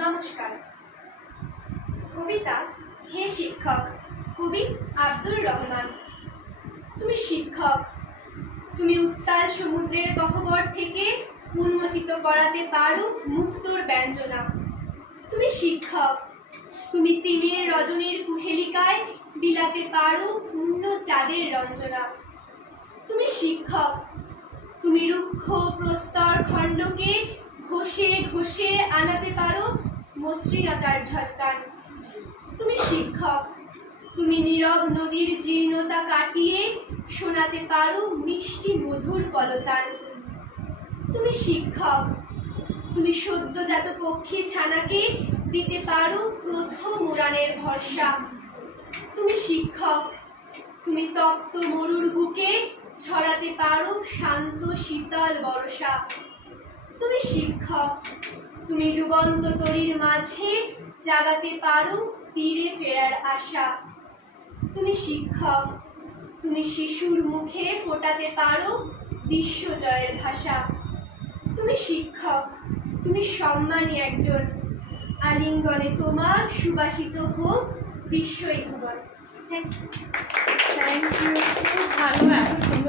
নমস্কার। কবিতা হে শিক্ষক, কবি আব্দুর রহমান। তুমি শিক্ষক, তুমি উত্তাল সমুদ্রের গহ্বর থেকে উন্মোচিত করাতে পারো মুক্তোর ব্যঞ্জনা। তুমি শিক্ষক, তুমি তিমির রজনীর কুহেলিকায় বিলাতে পারো পূর্ণ চাঁদের রঞ্জনা। তুমি শিক্ষক, তুমি রুক্ষ প্রস্তর খণ্ডকে ঘষে ঘষে আনাতে পারো মসৃণতার ঝলকান। তুমি শিক্ষক, তুমি নীরব নদীর জীর্ণতা কাটিয়ে শোনাতে পারো মিষ্টি মধুর কলতান। তুমি শিক্ষক, তুমি সদ্যজাত পক্ষী ছানাকে দিতে পারো প্রথম উড়ানের ভরসা। তুমি শিক্ষক, তুমি তপ্ত মরুর বুকে ছড়াতে পারো শান্ত শীতল বর্ষা। তুমি শিক্ষক, তুমি ডুবন্ত তরীর মাঝে জাগাতে পারো তীরে ফেরার আশা। তুমি শিক্ষক, তুমি শিশুর মুখে ফোটাতে পারো বিশ্বজয়ের ভাষা। তুমি শিক্ষক, তুমি সম্মানী একজন, আলিঙ্গনে তোমার সুবাসিত হোক বিশ্বই ভুবন। Thank you. খুব ভালো, এত সুন্দর